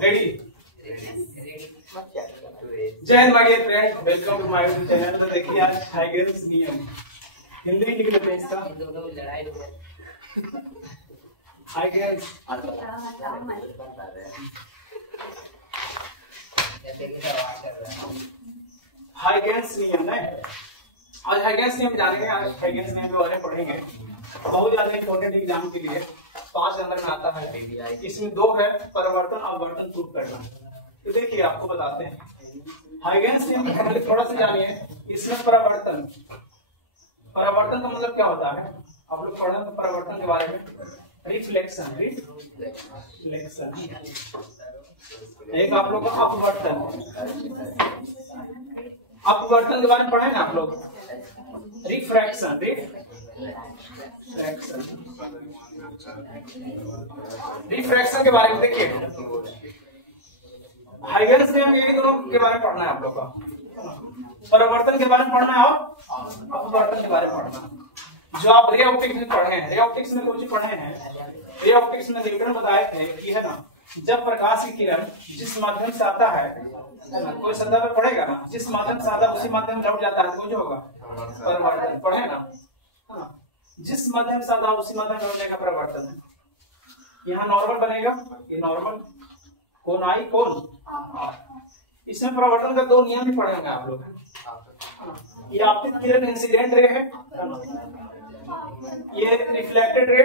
Ready? जय हिंद my dear friend, welcome to my YouTube channel. तो देखिए आज हाइगेन्स नियम हिंदी में लिख लेते हैं इसका। हाइगेन्स हाइगेन्स नियम है। आज हाइगेन्स नियम जानेंगे। आज हाइगेन्स नियम के बारे में पढ़ेंगे। बहुत ज्यादा इंपॉर्टेंट एग्जाम के लिए 5 नंबर में आता है। इसमें 2 है, परिवर्तन अपवर्तन प्रूफ करना। तो देखिए आपको बताते हैं हाइगेन्स नियम पहले थोड़ा सा जानिए। इसमें परिवर्तन का मतलब क्या होता है आप लोग पढ़े परिवर्तन के बारे में। रिफ्लेक्शन, एक आप लोग का अपवर्तन के बारे में पढ़े ना आप लोग। रिफ्रैक्शन के बारे में देखिए। हाइगेन्स नियम ये दोनों के बारे में पढ़ना है आप लोग का। परिवर्तन के बारे में पढ़ना है और अपवर्तन के बारे में पढ़ना। जो आप रे ऑप्टिक्स में पढ़े हैं, रे ऑप्टिक्स में कुछ पढ़े हैं। रे ऑप्टिक्स में न्यूटन बताए थे कि है ना, जब प्रकाश की किरण जिस माध्यम से आता है कोई सतह पर पड़ेगा ना, जिस माध्यम से आता है उसी माध्यम में लौट जाता है, तो जो होगा परिवर्तन। पढ़े ना, जिस माध्यम से आता है उसी माध्यम में लौट जाएगा परिवर्तन। यहाँ नॉर्मल बनेगा, ये नॉर्मल कोण आई कोण। इसमें परिवर्तन का 2 नियम भी पढ़ेंगे आप लोग। ये आपकी किरण इंसिडेंट रे है, ये रिफ्लेक्टेड रे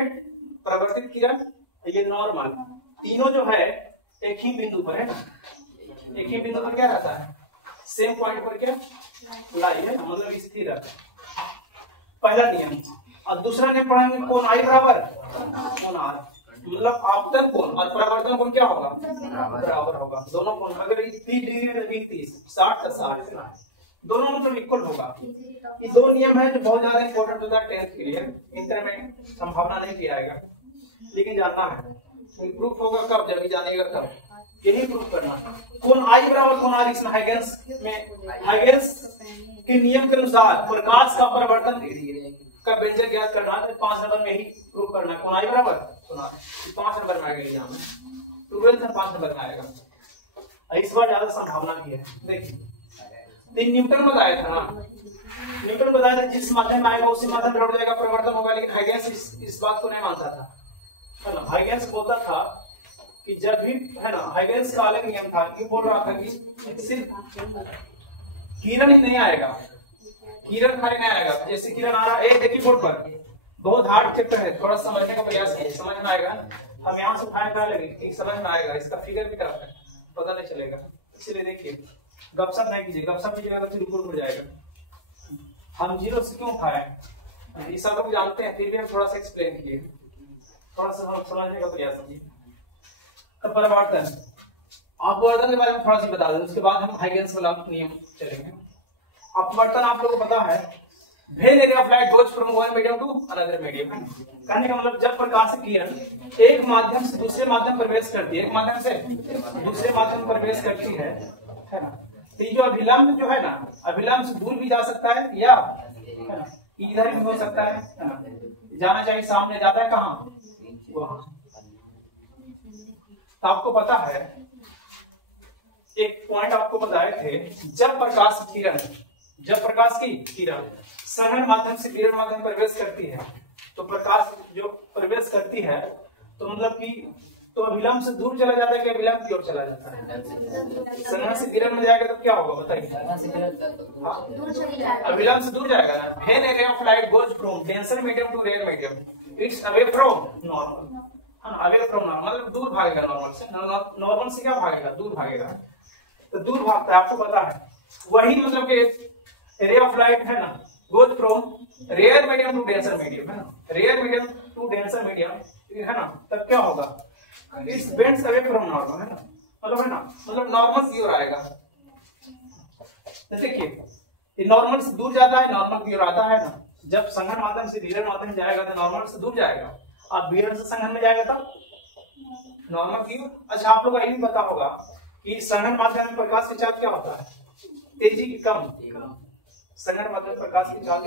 परिवर्तित किरण, ये नॉर्मल। तीनों जो है एक ही बिंदु पर है ना, एक ही बिंदु पर क्या रहता है, सेम पॉइंट पर क्या लाई है, मतलब स्थिर रहता है। पहला नियम। और दूसरा नियम पढ़ेंगे कोण आई बराबर कोण आर, मतलब आपतन कोण और परावर्तन कोण क्या होगा, बराबर होगा। दोनों कोण अगर 30 डिग्री है तो 30, 60 का 60, दोनों मतलब इक्वल होगा। ये 2 नियम है जो बहुत ज्यादा इंपॉर्टेंट होता है 10th के लिए। इंटर में संभावना नहीं किया जाएगा, लेकिन जानना है। प्रूफ होगा कब, जब जानेगा तब। यही प्रूफ करना। कोण आई बराबर कोण आर, इसमें हाइगेन्स के नियम के अनुसार प्रकाश का परिवर्तन का व्यंजक ज्ञात करना है। 5 नंबर में ही प्रूफ करना है। कोण आई बराबर कोण आर 5 नंबर में आएगा एग्जाम में। 12th में 5 नंबर में आएगा। इस बार ज्यादा संभावना भी है। देखिए न्यूटन बताया था ना, न्यूटन बताया था जिस माध्यम में आएगा उसी माध्यम में लौट जाएगा, परिवर्तन होगा। लेकिन हाइगेन्स इस बात को नहीं मानता था, है ना। हाइगेन्स बोलता था कि जब भी, है ना, हाइगेन्स का अलग नियम था। ये बोल रहा था कि सिर्फ किरण ही नहीं आएगा, किरण खाली नहीं आएगा। जैसे किरण आ रहा है, देखिए बोर्ड पर, बहुत हार्ड चैप्टर है, थोड़ा समझने का प्रयास कीजिए, समझ में आएगा। हम यहाँ से उठाने का लगे समझ में आएगा। इसका फिगर भी टफ है, पता नहीं चलेगा। इसलिए देखिए गपशप नहीं कीजिए, गपशप कीजिएगा तो फिर ऊपर जाएगा। हम 0 से क्यों उठाए ये सब लोग जानते हैं, फिर भी हम थोड़ा सा एक्सप्लेन कीजिए, थोड़ा सा समझने का प्रयास कीजिए। परिवर्तन अपवर्तन के बारे में थोड़ा सा बता दें, उसके बाद हम हाइगेन्स वाला नियम चलेंगे। अपवर्तन आप लोगों को पता है, when a ray of light goes from one medium to another medium. कहने का मतलब जब प्रकाश की किरण एक माध्यम से दूसरे माध्यम प्रवेश करती है, एक माध्यम से दूसरे माध्यम प्रवेश करती है ना, तो ये जो अभिलंब जो है ना, अभिलंब से दूर भी जा सकता है या इधर भी हो सकता है ना, जाना चाहिए सामने, जाता है कहाँ, वहां। तो आपको पता है एक पॉइंट आपको बताए थे, जब प्रकाश की किरण सघन माध्यम से किरण माध्यम प्रवेश करती है, तो प्रकाश जो प्रवेश करती है तो मतलब कि तो अभिलंब से दूर चला जाता है कि अभिलंब की ओर चला जाता है। सघन से किरण में जाएगा तो क्या होगा बताइए, अभिलंब से दूर जाएगा ना। When a ray of light goes from denser medium to rare medium, it's away from normal, away from normal मतलब दूर भागेगा नॉर्मल से। नॉर्मल से क्या भागेगा, दूर भागेगा। तो दूर भागता है, आपको पता है। वही मतलब कि रे ऑफ लाइट है ना, goes from rare medium to denser medium, है ना, rare medium to denser medium, है ना, तब क्या होगा, it's bends away from normal, है ना, मतलब है ना, मतलब नॉर्मल की ओर आएगा। देखिए ये नॉर्मल से दूर जाता है, नॉर्मल की ओर आता है ना। जब संघन माध्यम से विरण माध्यम जाएगा तो नॉर्मल से दूर जाएगा, और विरण से संघन में जाएगा तब नॉर्मल की ओर। अच्छा आप लोग को ये भी पता होगा कि संघन माध्यम में प्रकाश की चाल क्या होता है, तेजी की कम। संघन माध्यम प्रकाश की चाल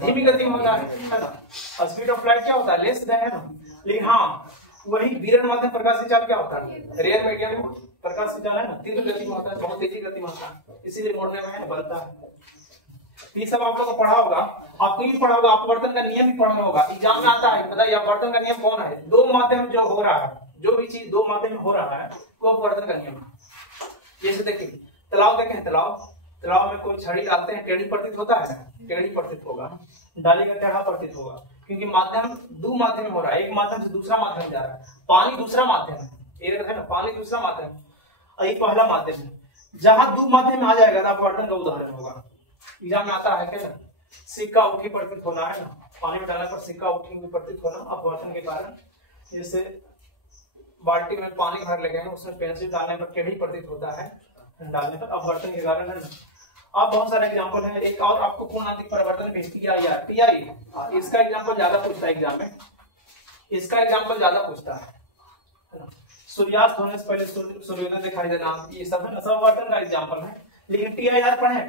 धीमी गति में होता है ना। स्पीड ऑफ लाइट क्या होता है, लेस देन, है ना। लेकिन हाँ वही विरल माध्यम प्रकाश चाल क्या होता है? रेयर मीडियम में प्रकाश चाल है ना, तीव्र गति में होता है, बहुत तेजी गति में होता है, इसीलिए मोड़ने में है बनता है। ये सब आप लोगों को पढ़ा होगा, आपको भी पढ़ा होगा, अपवर्तन का नियम भी पढ़ा होगा, एग्जाम में आता है। बताइए अपवर्तन का नियम कौन है? दो माध्यम जो हो रहा है, जो भी चीज दो माध्यम में हो रहा है वो अपवर्तन का नियम है। जैसे देखिए तालाब देखें, तालाब में कोई छड़ी डालते हैं, टेढ़ी प्रतीत होता है, टेढ़ी प्रतीत होगा, डालेगा टेढ़ा प्रतीत होगा, क्योंकि माध्यम दो माध्यम में हो रहा है, एक माध्यम से दूसरा माध्यम जा रहा है। पानी दूसरा माध्यम है, ये है ना, पानी दूसरा माध्यम, ये पहला माध्यम है। जहां दो माध्यम में आ जाएगा ना अपवर्तन का उदाहरण होगा, एग्जाम में आता है क्या ना, सिक्का उठी प्रतीत होना है ना, पानी में डालने पर सिक्का उठी में प्रतीत होना अपवर्तन के कारण। जैसे बाल्टी में पानी भर लगे हैं, उसमें पेंसिल डालने पर टेढ़ी प्रतीत होता है, डालने पर अपवर्तन के कारण है ना। अब बहुत सारे एग्जांपल हैं, एक और आपको पूर्णांतिक परिवर्तन में टीआई, इसका एग्जांपल ज्यादा पूछता है एग्जाम में, इसका एग्जांपल ज्यादा पूछता है। सूर्यास्त होने से पहले सूर्योदय दिखाई देना, ये सब है ना, सब अपवर्तन का एग्जांपल है। लेकिन टीआईआर पढ़े,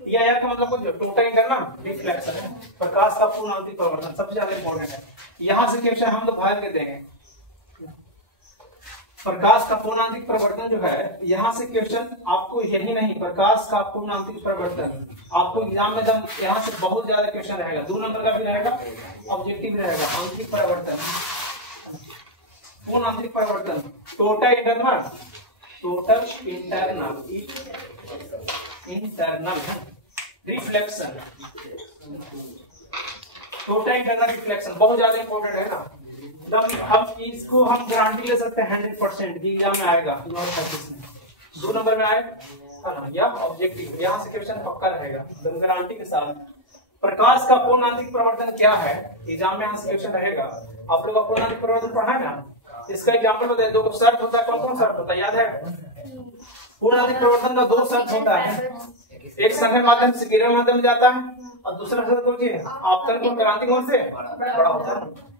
टीआईआर का मतलब कुछ टोटल इंटरनल रिफ्लेक्शन है, प्रकाश का पूर्णांतिक परिवर्तन सबसे ज्यादा इंपॉर्टेंट है। यहां से क्वेश्चन हम लोग फाइल के देंगे, प्रकाश का पूर्णांतिक परिवर्तन जो है, यहां से क्वेश्चन आपको यही नहीं, प्रकाश का पूर्णांतिक परिवर्तन आपको एग्जाम में जब यहां से बहुत ज्यादा क्वेश्चन रहेगा, 2 नंबर का भी रहेगा, ऑब्जेक्टिव भी रहेगा। आंतरिक परिवर्तन, पूर्णांतिक परिवर्तन, total internal reflection, total internal reflection बहुत ज्यादा इंपॉर्टेंट है ना। हम इसको हम गारंटी ले सकते हैं 100% की एग्जाम में आएगा, 2 नंबर में आएगा या ऑब्जेक्टिव, यहाँ से क्वेश्चन पक्का रहेगा गारंटी के साथ। प्रकाश का पूर्णांतिक परिवर्तन क्या है, एग्जाम में यहाँ से क्वेश्चन रहेगा। आप लोग पूर्णांतिक परिवर्तन पढ़ा है ना, इसका एग्जाम्पल बताइए। 2 शर्त होता है, कौन शर्त होता है याद है? पूर्णांतिक परिवर्तन का 2 शर्त होता है, एक संघ माध्यम से किरण माध्यम जाता है, और दूसरा शर्त होती है आपतन कोण क्रांति कोण से बड़ा होता है।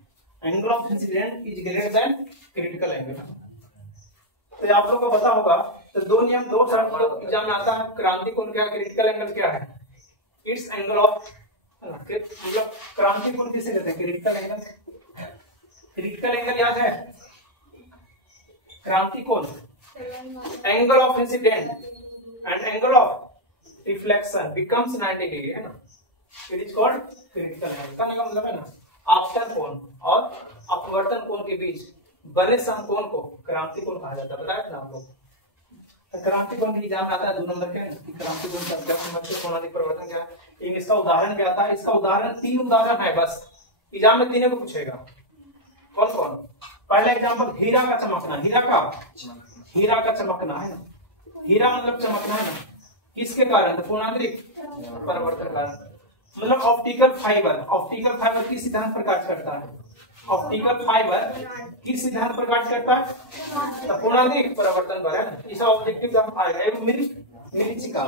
Angle of incident is greater than critical angle. तो आप लोगों को पता होगा, तो 2 नियम 2 शर्त एग्जाम में आता है। क्रांति कोण क्या है, क्रिटिकल एंगल क्या है? इट्स एंगल ऑफ, मतलब क्रांति कोण किसे कहते हैं? Critical angle. क्रिटिकल एंगल याद है? क्रांति कोण angle of incident and angle of reflection becomes 90 degree है ना, it is called critical angle. कहने का मतलब है ना, आपतन कोण और अपवर्तन कोण के बीच बने समकोण को क्रांति कोण कहा जाता है। बताया था हम लोग, क्रांति कोण की एग्जाम आता है 2 नंबर के, क्रांति कोण का क्या मतलब, पूर्णांतिक परिवर्तन क्या है, एक इसका उदाहरण क्या आता है। इसका उदाहरण 3 उदाहरण है बस, एग्जाम में 3 को पूछेगा। कौन कौन? पहला एग्जांपल, हीरा का चमकना, हीरा का चमकना है ना, हीरा मतलब चमकना है ना, किसके कारण? पूर्णांतिक परिवर्तन कारण। मतलब ऑप्टिकल फाइबर किस सिद्धांत प्रकाश करता है? ऑप्टिकल फाइबर किस सिद्धांत प्रकाश करता है? तो पूर्णांतिक परिवर्तन पर है ना। इस ऑब्जेक्टिव का आएगा एक मरीचिका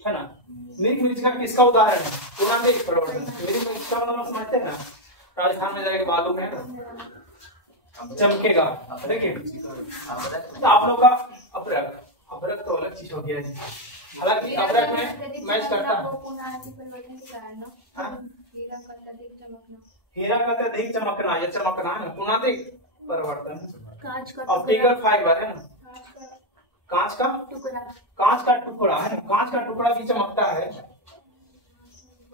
है ना। मरीचिका किसका उदाहरण है? पूर्णांतिक परिवर्तन। मरीचिका मतलब समझते हैं ना, राजस्थान में जाके बालू है ना चमकेगा। देखिए तो आप लोग का अपरक तो अलग चीज हो गया है, हालांकि अपरक में मैच करता है। हीरा का अधिक चमकना या चमकना है ना, पूर्णांतिक परिवर्तन। ऑप्टिकल फाइबर है ना, कांच का टुकड़ा है ना, कांच का टुकड़ा भी चमकता है।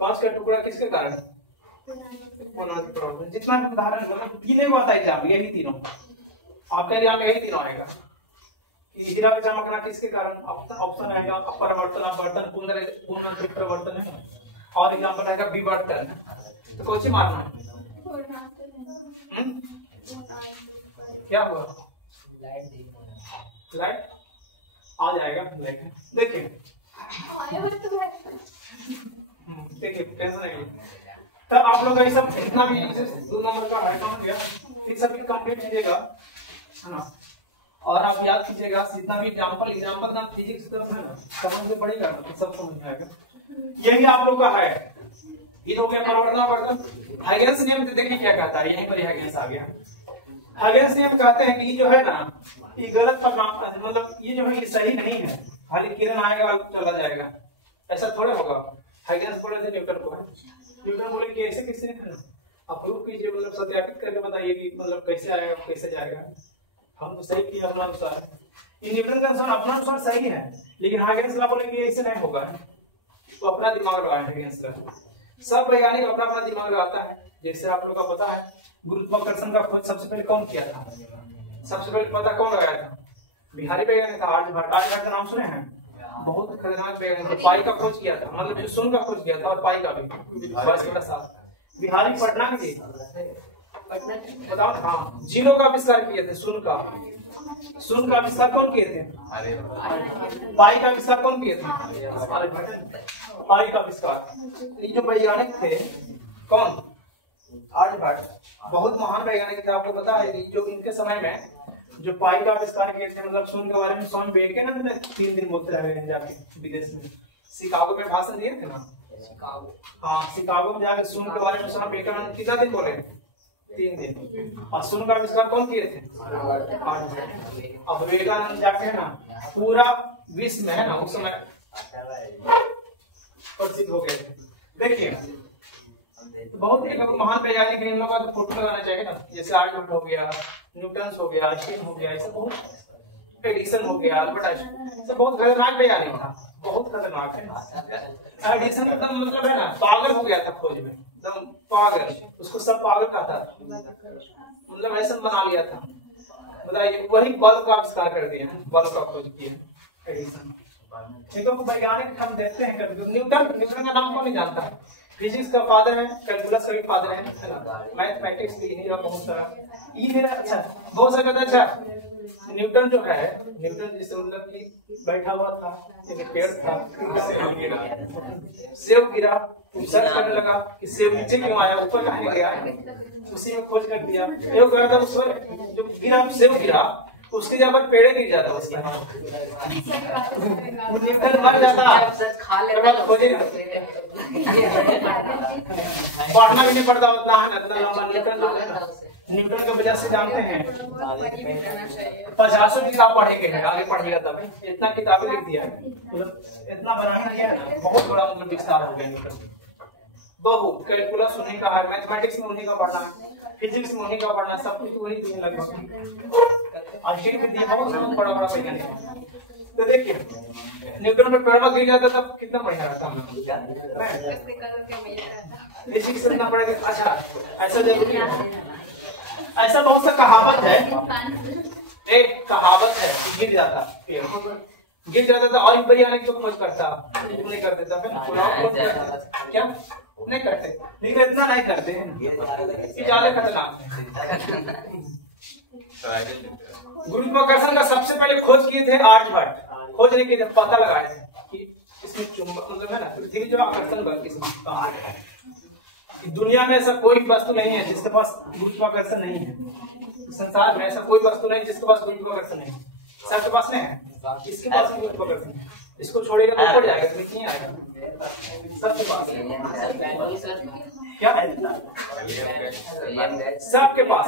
कांच का टुकड़ा किसके कारण? पूर्णांतिक परिवर्तन। जितना भी उदाहरण मतलब 3 आता है एग्जाम, यही तीनों आपके एग्जाम में, यही तीनों आएगा। हीरा का चमकना किसके कारण? ऑप्शन आएगा अपवर्तन, अपवर्तन, पूर्णांतिक परिवर्तन है। और एग्जांपल आएगा विवर्तन। तो कौन सी मारना है? क्या हुआ? लाइट आ जाएगा। देखिए टेंशन नहीं। तब आप लोग ये सब जितना भी 2 नंबर का है समझ गया, इन सभी कंप्लीट कीजिएगा है ना। और आप याद कीजिएगा, जितना भी एग्जांपल ना फिजिक्स की तरफ है ना, समझ में पड़ेगा सब समझ में आएगा। यही आप लोग का है, ये हो गया परिवर्तन। हाइगेंस नियम देखिए क्या कहता है, यहीं पर हाइगेंस आ गया। हाइगेंस नियम कहते हैं कि जो है ना, ये गलत परिणाम, मतलब ये जो है ये सही नहीं है, खाली किरण आएगा और चला जाएगा, ऐसा थोड़े होगा। हाइगेंस बोले थे न्यूटन को, न्यूटन बोले कि ऐसे कैसे अप्रूव कीजिए, मतलब सत्यापित करके बताइए कि मतलब कैसे आएगा कैसे जाएगा। हम तो सही किया अपना अनुसार, इन न्यूटन का अनुसार अपना अनुसार सही है, लेकिन हाइगेंस ला बोले कि ऐसे नहीं होगा, तो अपना दिमाग लगाया हाइगेंस का। सब वैज्ञानिक अपना अपना दिमाग लगाता है। जैसे आप लोग का पता है गुरुत्वाकर्षण का खोज सबसे पहले कौन किया था? सबसे पहले पता कौन लगाया था? बिहारी वैज्ञानिक था आर्यभट्ट। आर्यभट्ट का नाम सुने हैं? बहुत खतरनाक वैज्ञानिक, पाई का खोज किया था, मतलब जो शून्य का खोज किया था और पाई का भी। बिहारी पटना के बताओ। हाँ, जीरो का आविष्कार किए थे, शून्य का। शून्य का आविष्कार कौन किए थे? पाई का आविष्कार कौन किए थे? पाई का आविष्कार ये जो वैज्ञानिक थे कौन? आर्यभट्ट। बहुत महान वैज्ञानिक थे। आपको पता है कि जो इनके समय में जो पाई का आविष्कार किए थे, मतलब शून्य के बारे में स्वामी बैठ के ना 3 दिन बोलते रहे जाके विदेश में, शिकागो में भाषण दिए थे ना। हाँ, शिकागो में जाके शून्य के बारे में स्वामी विवेकानंद कितना दिन बोले? 3 दिन। और शून्य का आविष्कार कौन किए थे? अब विवेकानंद जाके ना पूरा विश्व में है ना उस समय प्रसिद्ध हो गए थे। देखिए तो बहुत ही महान वैज्ञानिक इन लोगों का फोटो लगाना चाहिए ना, जैसे आर्यभट्ट हो गया, न्यूटन हो गया, आइंस्टीन हो गया, ऐसे बहुत, एडिसन हो गया, अल्बर्ट आइंस्टीन, सब बहुत खतरनाक वैज्ञानिक था, बहुत खतरनाक है। एडिसन एकदम मतलब है ना पागल हो गया था खोज में, एकदम पागल, उसको सब पागल कहता था, मतलब ऐसा बना लिया था। बताइए, वही बल्ब का आविष्कार कर दिया, बल्ब का खोज किया एडिसन। ठीक है, वैज्ञानिक हम देखते हैं कभी। न्यूटन का नाम कौन नहीं जानता है? फिजिक्स का फादर है, कैलकुलस का भी फादर है ना, मैथमेटिक्स भी नहीं रहा बहुत सारा। ये मेरा अच्छा बहुत सारा कहता अच्छा न्यूटन जो है, न्यूटन जिससे मतलब कि बैठा हुआ था, एक पेड़ था, सेब गिरा, सर्च करने लगा कि सेब नीचे क्यों आया, ऊपर कहाँ गया, उसी में खोज कर दिया। एक कह था उस पर जो गिरा सेब गिरा, उसके जगह पर पेड़ गिर जाता, उसका न्यूटन मर जाता। खोजे पढ़ना भी नहीं पड़ता उतना है ना। न्यूटन की वजह से जानते हैं 50 किताब पढ़ेंगे, आगे पढ़िएगा तब। इतना किताबें लिख दिया है, इतना बनाना किया है ना, बहुत बड़ा मतलब विस्तार हो गया न्यूटन। बहुत कैलकुलस उन्हीं का है, मैथमेटिक्स में उन्हीं का पढ़ना है, फिजिक्स में उन्हीं का पढ़ना, सब कुछ वही दिए लगभग। आइंस्टीन भी दिए, बहुत बड़ा बड़ा वैज्ञानिक है। तो देखिए न्यूटन पर पेड़ गिर जाता तब कितना बढ़िया रहता है। फिजिक्स इतना पढ़ेगा। अच्छा, ऐसा जरूरी है, ऐसा बहुत सा कहावत है, एक कहावत है, गिर जाता था और वैज्ञानिक जो खोज करता नहीं कर देता, क्या नहीं करते, लेकिन इतना नहीं करते हैं, ज्यादा खतरनाक है। गुरुत्वाकर्षण का सबसे पहले खोज किए थे आर्यभट्ट। खोज नहीं किए थे, पता लगाए थे कि इसमें चुंबक मतलब है ना पृथ्वी जो आकर्षण बल की दुनिया में ऐसा कोई वस्तु नहीं है जिसके पास गुरुत्वाकर्षण नहीं है। संसार में ऐसा कोई वस्तु नहीं जिसके पास गुरुत्वाकर्षण नहीं है। सबके पास नहीं है, इसके पास गुरुत्वाकर्षण है। इसको छोड़ेगा तो ऊपर जाएगा, तो नहीं आएगा। सबके पास क्या है? सबके पास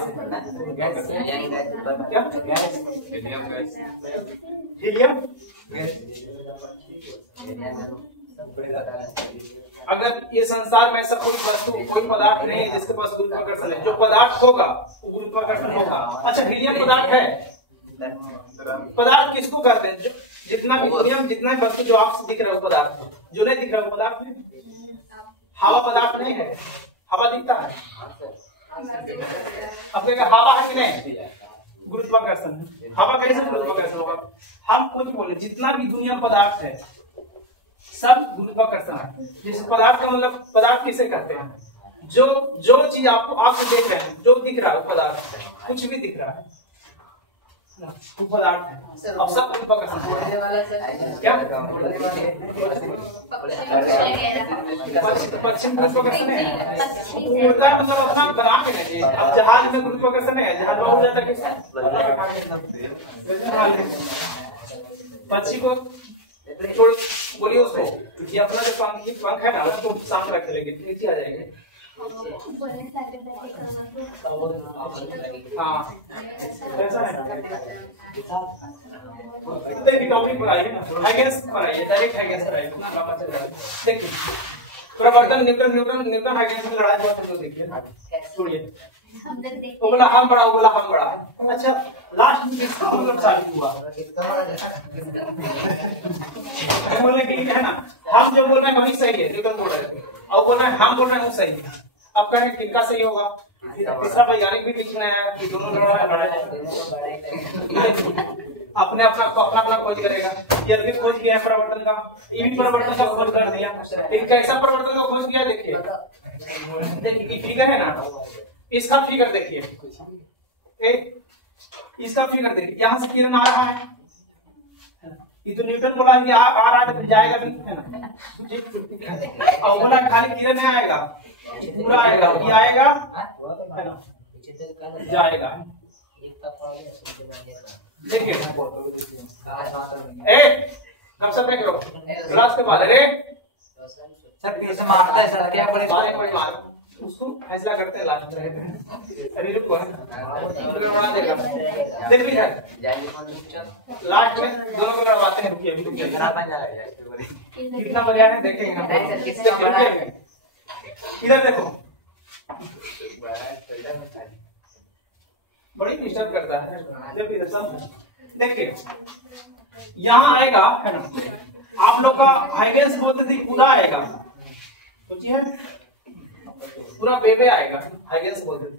क्या? हीलियम। अगर ये संसार में ऐसा कोई वस्तु कोई पदार्थ नहीं है जिसके पास गुरुत्वाकर्षण है, जो पदार्थ होगा वो गुरुत्वाकर्षण होगा। अच्छा, हीलियम पदार्थ है? पदार्थ किसको कहते हैं? जितना भी दुनिया में जितना भी वस्तु जो आपसे दिख रहा है वो पदार्थ है, जो नहीं दिख रहा है वो पदार्थ नहीं। हवा पदार्थ नहीं है, हवा दिखता है। अब क्या हवा है कि नहीं? गुरुत्वाकर्षण। हवा कैसे गुरुत्वाकर्षण होगा? हम कुछ बोले, जितना भी दुनिया में पदार्थ है सब गुरुत्वाकर्षण है। जैसे पदार्थ का मतलब पदार्थ किसे कहते हैं? जो चीज आपको आप देख रहे हैं, जो दिख रहा है वो पदार्थ है। कुछ भी दिख रहा है वो पदार्थ है। अब सब गुरुत्वाकर्षण क्या? पश्चिम गुरुत्वाकर्षण है, उड़ता है मतलब अपना बना के नहीं। अब जहाज में गुरुत्वाकर्षण है, जहाज उड़ जाता है। पक्षी को छोड़ बोलिए उसको, ये अपना जो पंख है ना उसको सामने रख लेंगे, नीचे आ जाएंगे। हाँ ऐसा है। टॉपिक पर आइए ना, हाइगेंस पर आइए, डायरेक्ट हाइगेंस पर आइए। देखिए प्रवर्तन न्यूटन न्यूटन न्यूटन हाइगेंस में लड़ाई हुआ था जो देखिए सुनिए। वो बोला हम बड़ा, वो बोला हम बड़ा। अच्छा लास्ट में किसका मतलब साबित हुआ? बोले कि है ना हम जो बोल रहे हैं वही सही है, न्यूटन बोल रहे थे, और बोल रहे हैं हम बोल रहे हैं वो सही है। अब कहें किसका सही होगा? तीसरा वैज्ञानिक भी बीच में है कि दोनों लड़ाई अपने अपना खोज करेगा। ये भी खोज किया है परिवर्तन का, ये भी परिवर्तन का खोज कर दिया। लेकिन कैसा परिवर्तन का खोज किया देखिए, देखिए फिगर है ना, इसका फिगर देखिए, इसका फिगर देखिए, यहाँ से किरण आ रहा है, ये तो न्यूटन बोला कि आ रहा है तो जाएगा भी है ना, और बोला खाली किरण नहीं आएगा, पूरा आएगा, ये आएगा है ना, जाएगा। देखिए कब सब देख लो क्लास के बाद रे सर कैसे मारता है सर, क्या बोले मार उसको फैसला करते हैं लास्ट में। अरे रुको बना देगा, देख भी है लास्ट में दोनों को लड़वाते हैं। रुकिए अभी रुकिए, कितना बढ़िया है देखेंगे हम। इधर देखो बड़ी डिस्टर्ब करता है जब इधर सब देखिए, यहाँ आएगा है ना, आप लोग का हाइगेंस बोलते थे पूरा आएगा, सोचिए पूरा बेबे आएगा, हाइगेंस बोलते थे,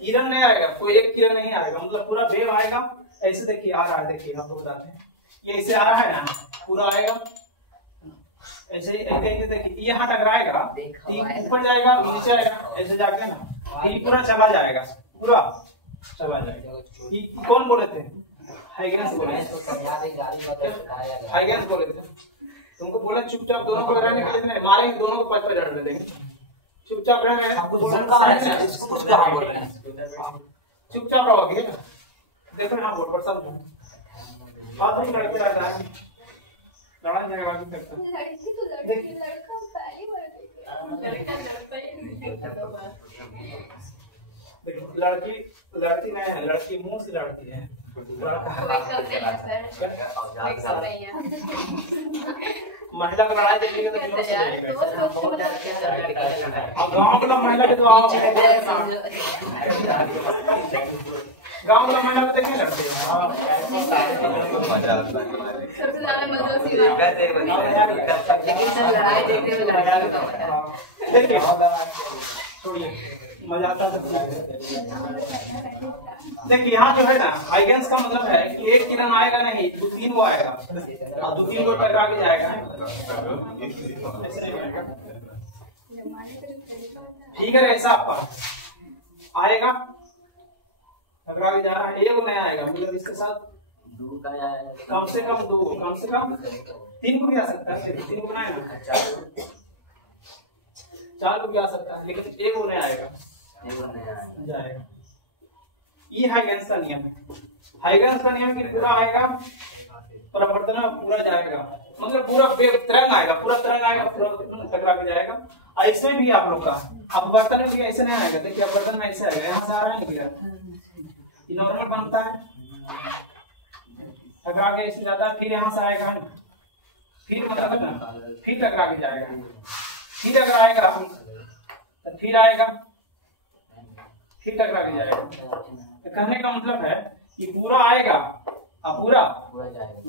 किरण नहीं आएगा, कोई एक किरण नहीं आएगा, मतलब पूरा वेव आएगा। ऐसे देखिए आ रहा है, देखिए आपको बताते हैं, ये ऐसे आ रहा है ना, पूरा आएगा ऐसे ऐसे देखिए, ये यहाँ टकराएगा, ऊपर जाएगा नीचे आएगा, ऐसे जाके ना ये पूरा चला जाएगा, पूरा चला जाएगा। ये कौन बोले थे? हाइगेंस बोले, हाइगेंस बोले थे। तुमको बोला चुपचाप दोनों को रहने के लिए, मारेंगे दोनों को 5 जड़ देंगे, चुपचाप रहना है, चुपचाप रहोगे। देखो यहाँ बोर्ड पर सब बात नहीं करते रहता है, लड़ा जाएगा बाकी लड़की लड़ती नहीं है, लड़की मुंह से लड़ती है। महिला को लड़ाई देखेंगे तो गाँव का महिला के तो गाँव का महिला को देखेंगे लड़ते छोड़िए मजा आता है। देखिए यहाँ जो है ना हाइगेंस का मतलब है कि एक किरण आएगा नहीं, 2-3 वो आएगा और 2-3 को टकरा के जाएगा, ठीक है। ऐसा आपका आएगा टकरा के जा रहा है, एक नहीं आएगा, मतलब इसके साथ कम से कम 2, कम से कम 3 को भी आ सकता है, 3 को बनाए ना 4 को भी आ सकता है, लेकिन एक वो नहीं आएगा, जाएगा। ये हाइगेंस का नियम है। हाइगेंस का नियम कि पूरा आएगा, परिवर्तन पूरा जाएगा, मतलब पूरा तरंग आएगा, पूरा तरंग आएगा, पूरा टकरा के जाएगा। ऐसे भी आप लोग का अपवर्तन भी ऐसे नहीं आएगा, देखिए अपवर्तन में ऐसे आएगा, यहाँ से आ रहा है ये नॉर्मल बनता है, टकरा के ऐसे जाता है, फिर यहाँ से आएगा, फिर मतलब फिर टकरा के जाएगा, फिर टकराएगा, फिर आएगा, फिर टकरा के जाएगा। तो कहने का मतलब है कि पूरा आएगा और पूरा जाएगा,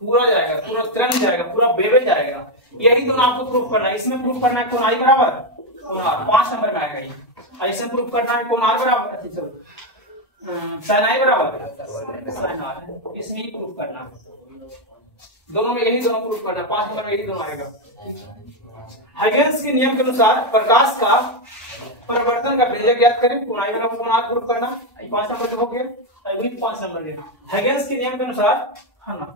पूरा जाएगा, पूरा तरंग जाएगा, पूरा बेबे जाएगा। यही दोनों आपको प्रूफ करना है। इसमें प्रूफ करना है कौन आई बराबर कौन आर, 5 नंबर का आएगा ये। ऐसे प्रूफ करना है कौन आर बराबर साइन आई बराबर साइन आर, इसमें ही प्रूफ करना है। दोनों में यही दोनों प्रूफ करना है, 5 नंबर में यही दोनों आएगा। हाइगेंस के नियम के अनुसार प्रकाश का परिवर्तन का व्यंजक ज्ञात करें, कौन आई बराबर कौन आर प्रूफ करना, 5 नंबर हो गया, वही 5 नंबर देना। हाइगेंस के नियम के अनुसार है ना,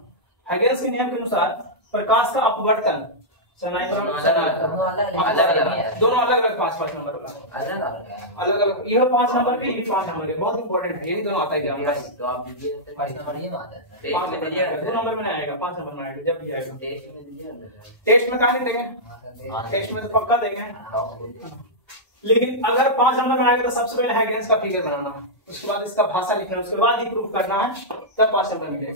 हाइगेंस के नियम के अनुसार प्रकाश का अपवर्तन दोनों अलग अलग 5 नंबर अलग अलग, यह 5 नंबर के, ये 5 नंबर के, बहुत इंपॉर्टेंट है, यही दोनों आता है। तो आप 5 नंबर ये आता है, 2 नंबर में नहीं आएगा, 5 नंबर में आएगा, जब भी आएगा। टेस्ट में कहा नहीं देंगे, टेस्ट में तो पक्का देंगे, लेकिन अगर 5 नंबर में आएगा तो सबसे पहले हाइगेंस का फिगर बनाना, उसके बाद इसका भाषा लिखना, उसके बाद ही प्रूफ करना है, तब 5 नंबर मिलेगा।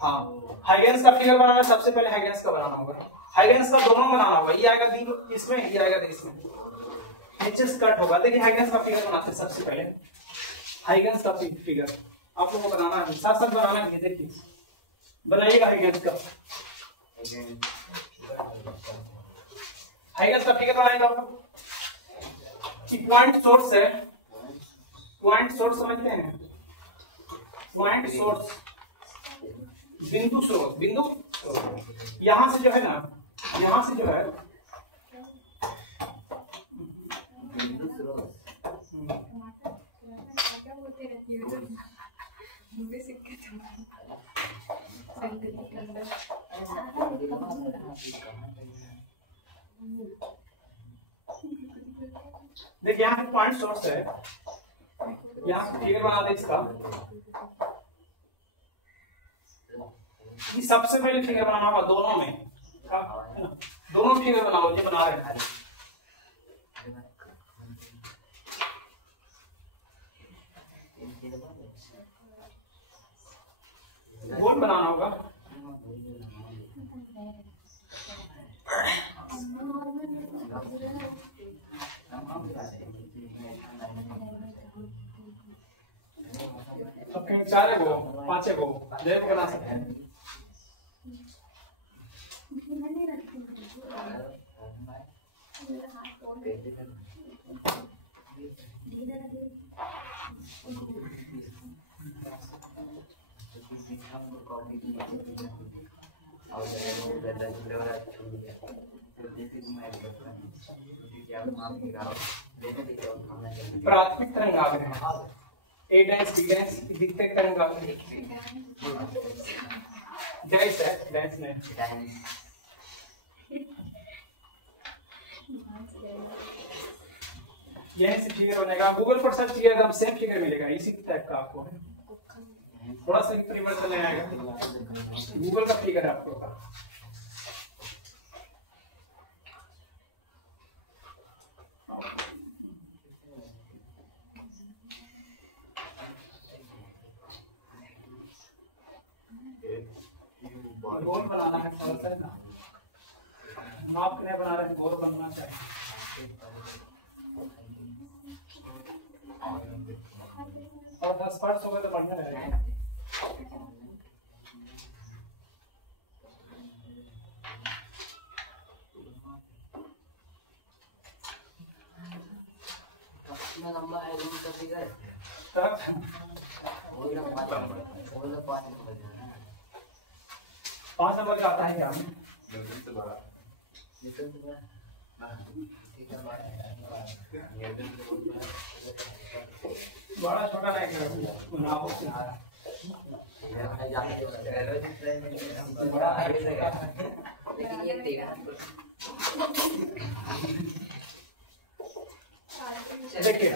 हाँ, हाइगेंस का फिगर बनाना है, सबसे पहले हाइगेंस का बनाना होगा। हाइगेंस का दोनों बनाना होगा, ये आएगा दी इसमें, ये आएगा दी इसमें, नीचे से कट होगा। देखिए हाइगेंस का फिगर बनाते हैं सबसे पहले। हाइगेंस का फिगर आप लोगों को बनाना है, साथ साथ बनाना है। देखिए बनाइएगा हाइगेंस का। हाइगेंस का फिगर बनाएगा कि पॉइंट सोर्स है, पॉइंट सोर्स समझते हैं, पॉइंट सोर्स बिंदु स्रोत, बिंदु यहां से जो है ना, यहां से जो है देखिए यहाँ पे पॉइंट सोर्स है, यहाँ फिगर बना दे इसका। ये सबसे पहले फिगर बनाना होगा दोनों में, दोनों फिगर बनाओ, ये बना रहे हैं। गोल बनाना होगा। तो कहीं 4 गो 5 गो देखो बना सकते हैं। प्राथमिक तरंग आ गए हैं, ए डैश बी डैश, दिखते तरंग आ गए, डैश है, डैश नहीं, यहीं से फिगर बनेगा। गूगल पर सर्च किया एकदम सेम फिगर मिलेगा, इसी टाइप का आपको है, थोड़ा सा परिवर्तन आएगा। गूगल का फिगर है आपको। गोल बनाना है, थोड़ा सा ना नाप के नहीं बना रहे, गोल बनना चाहिए। और 10 स्पर्श हो गए तो बढ़िया रहेगा। लंबा है रूम का फिगर, वो 5 नंबर का आता है क्या? बड़ा छोटा नहीं देखिए,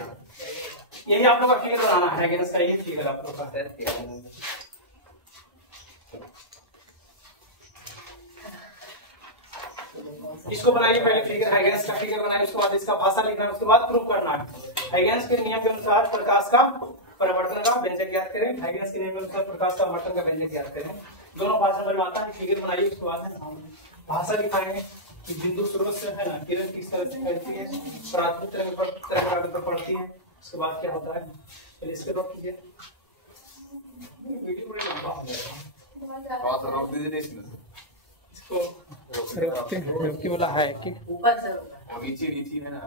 यही आप लोग का फिगर बनाना है, इसका ये फिगर आप लोग का। इसको बनाइए पहले फिगर, हाइगेंस का फिगर बनाइए, उसके बाद इसका भाषा लिखना है, उसके बाद प्रूफ करना है। हाइगेंस के नियम के अनुसार प्रकाश का परिवर्तन का व्यंजक ज्ञात करें, हाइगेंस के नियम के अनुसार प्रकाश का अपवर्तन का व्यंजक ज्ञात करें। दोनों भाषा में आता है, फिगर बनाइए, उसके बाद भाषा लिखाएंगे कि बिंदु स्रोत से है ना किरण किस तरह से फैलती है, प्राथमिक तरंग पर पड़ती है, उसके बाद क्या होता है। पहले इसके नोट कीजिए, वीडियो बड़ी लंबा हो जाएगा, रोक दीजिए इसको, रोकते वाला है कि ऊपर से नीचे है ना।